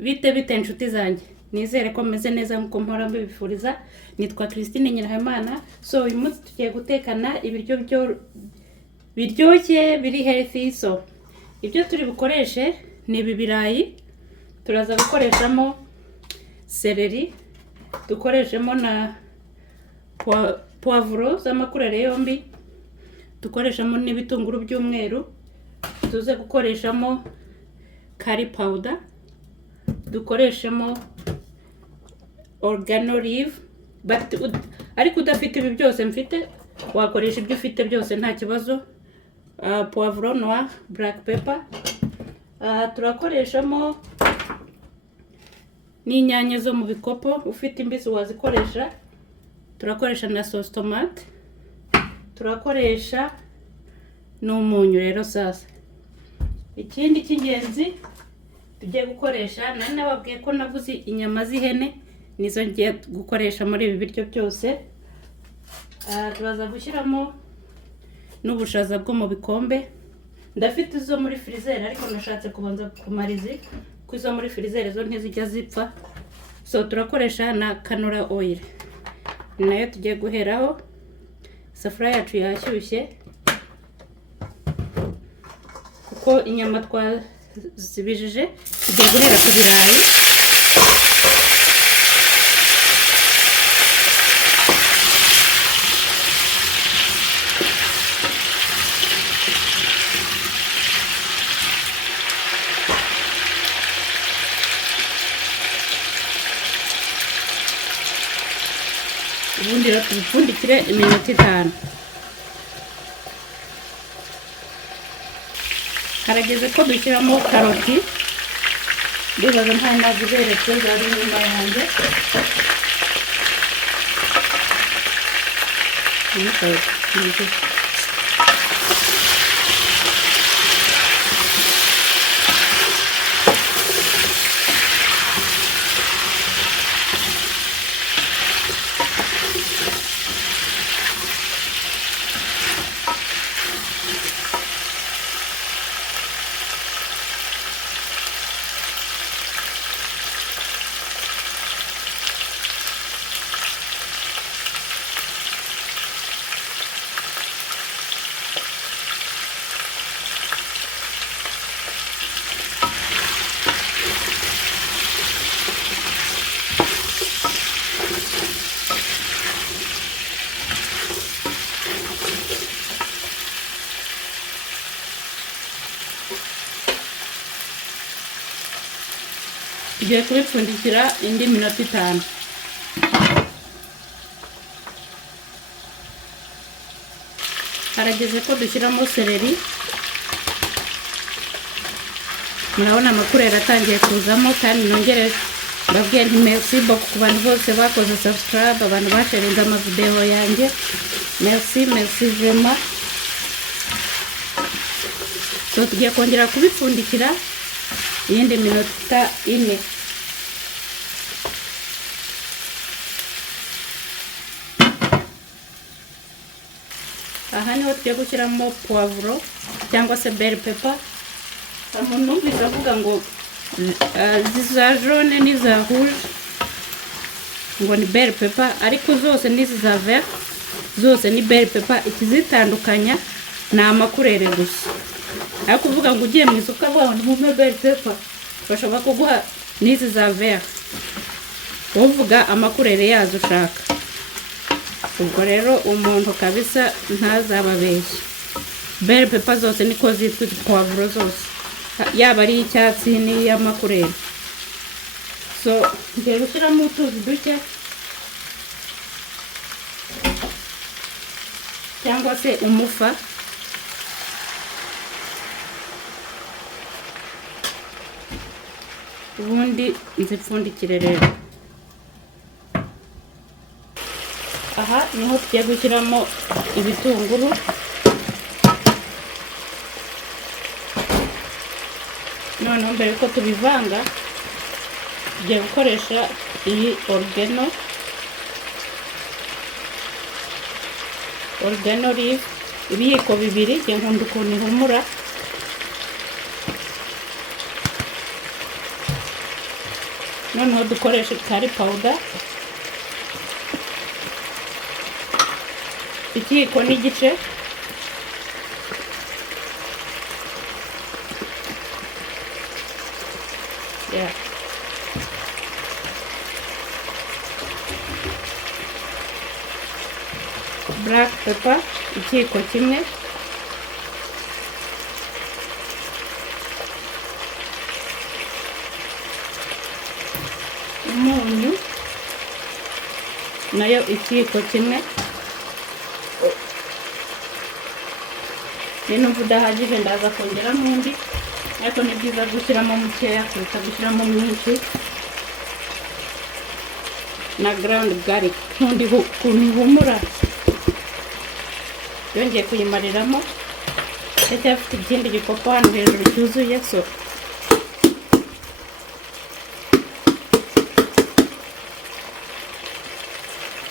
bite inshuti zanjye, nizere ko meze neza nkuko mpora mbibifuriza. Nitwa Christine Nyirahimana. So uyu munsi tugiye gutekana ibiryo biryoshye biri healthy. So ibyo turi bukoreshe ni ibi birayi, turaza gukoreshamo celery, dukoreshemo na poivro z'amakurere yombi, dukoreshamo n'ibitunguru by'umweru, tuze gukoreshamo curry powder, dukoreshemo organo leaf, ariko udafite ibi byose mfite wakoresha ibyo ufite byose nta kibazo. Poivro noir, black pepper, turakoreshamo n'inyanya zo mu bikopo, ufite imbisi wazikoresha. Turakoresha na sauce tomate, turakoresha n'umunyu. Rero sasa ikindi cy'ingenzi tugiye gukoresha, nari nababwiye ko naguze inyama z'ihene, nizo ngiye gukoresha muri ibi biryo byose. Turaza gushyiramo n'ubushaza bwo mu bikombe. Ndafite izo muri freezer ariko nashatse kubanza kumarizi ko izo muri freezer zo ntizijya zipfa. So turakoresha na canola oil, nayo tugiye guheraho. Safuriya yacu yashyushye kuko inyama twazibijije. Tugiye guhera ku birayi. Ubundi tubipfundikire iminota 5. Harageze ko dushyiramo karoti. Ndibaza nta naziberetse zari inyuma yanjye. Tugiye kubipfundikira indi minota 5. Harageze ko dushyiramo celery. Murabona amakurere atangiye kuzamo, kandi nongere mbabwiye nti merci beaucoup ku bantu bose bakoze subscribe, abantu basharinze amavideo yanjye. Merci vraiment. So tugiye kongera kubipfundikira iyindi minota 4. Aha niho tugiye gushyiramo poivro cyangwa se bell pepper. Umuntu bizavuga ngo ziza jaune n'iza rouge ngo ni bell pepper, ariko zose n'izi za vert zose ni bell pepper. Ikizitandukanya ni amakurere gusa. Ariko kuvuga ngo ugiye mu isoko avuga ngo mu bell pepper, bashobora kuguha n'izi za vert, uvuga amakurere yazo ushaka. Ubwo rero umuntu kabisa ntazababeshye. Bell pepper zose niko zitwa, poivro zose, yaba ari icyatsi n'iy'amakurere. So ngiye gushyiramo utuzi duke cyangwa se umufa. Ubundi nzipfundikire rero. Aha niho tugiye gushyiramo ibitunguru. Noneho mbere ko tubivanga tugiye gukoresha iyi organo leaf, ibiyiko 2. Ngiye nkunda ukuntu ihumura. noneho dukoreshe curry powder ikiyiko n'igice, black pepper ikiyiko kimwe, umunyu nayo ikiyiko kimwe, numva udahagije ndaza kongeramo undi, ariko ni byiza gushyiramo mukeya kuruta gushyiramo mwinshi, na ground garlic nkundi ukuntu ihumura. Yongeye kuyimariramo, ndacyafite ikindi gikopo hano hejuru cyuzuye, so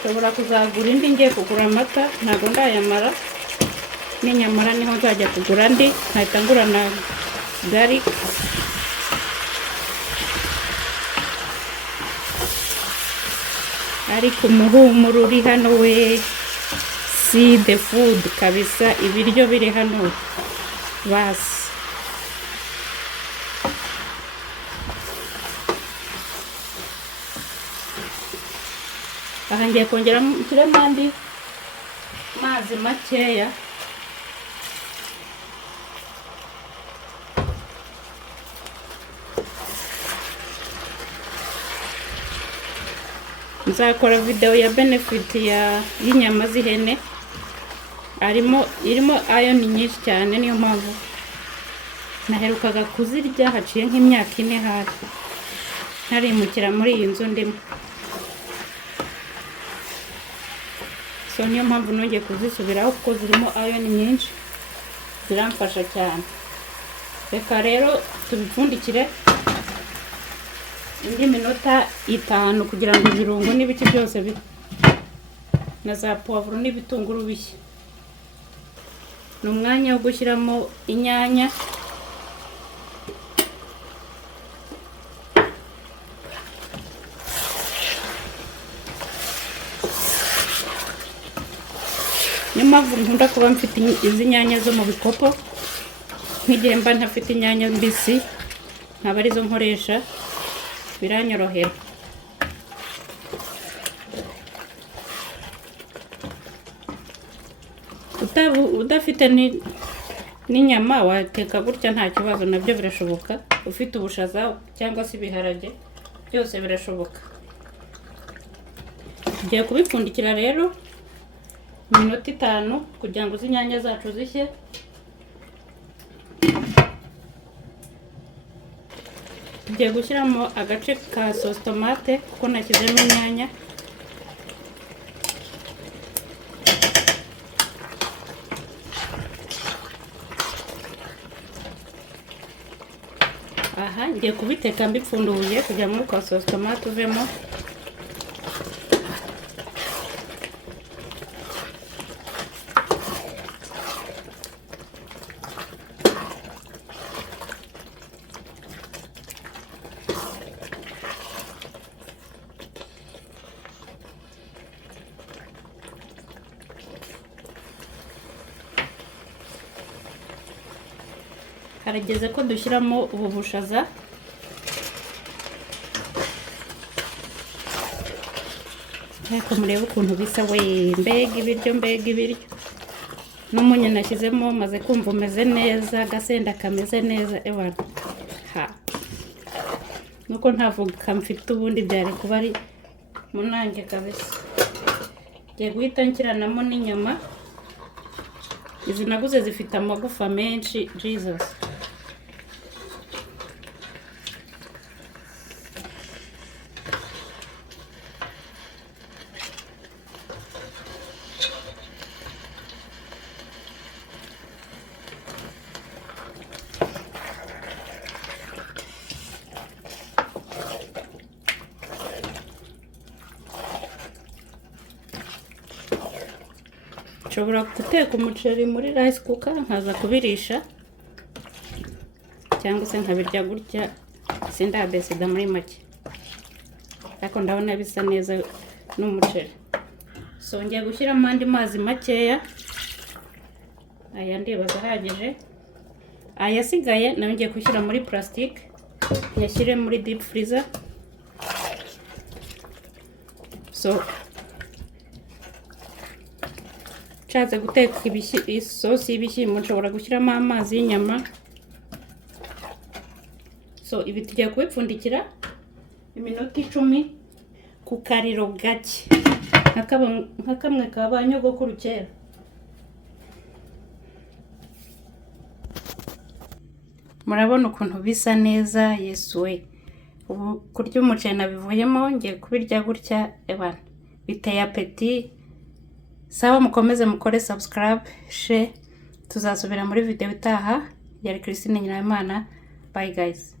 nshobora kuzagura indi, ngiye kugura amata ntabwo ndayamara, ninyamara niho nzajya kugura andi, nkahita ngura na garlic. Ariko umuhumuro uri hano we, see the food kabisa, ibiryo biri hano basi. Aha ngiye kongeramo andi mazi makeya, nzakora video ya benefit y'inyama z'ihene, irimo iron nyinshi cyane, niyo mpamvu naherukaga kuzirya haciye nk'imyaka 4 hafi ntarimukira muri iyi nzu ndimo, so niyo mpamvu nongeye kuzisubiraho kuko zirimo iron nyinshi, ziramfasha cyane. Reka rero tubipfundikire indi minota 5 kugira ngo ibirungo n'ibiki byose na za poivre n'ibitunguru bishye. Ni umwanya wo gushyiramo inyanya, niyo mpamvu nkunda kuba mfite izi nyanya zo mu bikopo, nk'igihe mba ntafite inyanya mbisi nkaba arizo nkoresha, biranyorohera. Udafite n'inyama wateka gutya nta kibazo, nabyo birashoboka. Ufite ubushaza cyangwa se ibiharage byose birashoboka. Ngiye kubipfundikira rero iminota 5 kugira ngo inyanya zacu zishye. Ngiye gushyiramo agace ka sauce tomate kuko nashyizemo inyanya. Aha ngiye kubiteka mbipfunduye kugira ngo kwa sauce tomate uvemo. Harageze ko dushyiramo ubu bushaza. Ariko murebe ukuntu bisa we, mbega ibiryo. N'umunyu nashyizemo maze kumva umeze neza, agasenda kameze neza ebana. Nuko ntavuga mfite ubundi byari kuba ari munange kabisa. Ngiye guhita nshyiranamo n'inyama. Izi naguze zifite amagufa menshi, Jesus. Nshobora guteka umuceri muri rice cooker nkaza kubirisha, cyangwa se nkabirya gutya sindabesida muri make. ariko ndabona bisa neza n'umuceri. So ngiye gushyiramo andi mazi makeya, aya ndibaza ahagije. Ayasigaye nayo ngiye gushyira muri plastic, nyashyire muri deep freezer. So nshatse guteka isosi y'ibishyimbo nshobora gushyiramo amazi y'inyama. So ibi tugiye kubipfundikira iminota 10 ku kariro gake, nka kamwe ka ba nyogokuru kera. Murabona ukuntu bisa neza. Yesu we, ubu kurya umuceri nabivuyemo, ngiye kubirya gutya. Ebana biteye apeti. Sawa, mukomeze mukore subscribe, share. Tuzasubira muri video itaha. Yari Christine Nyiraimana. Bye guys.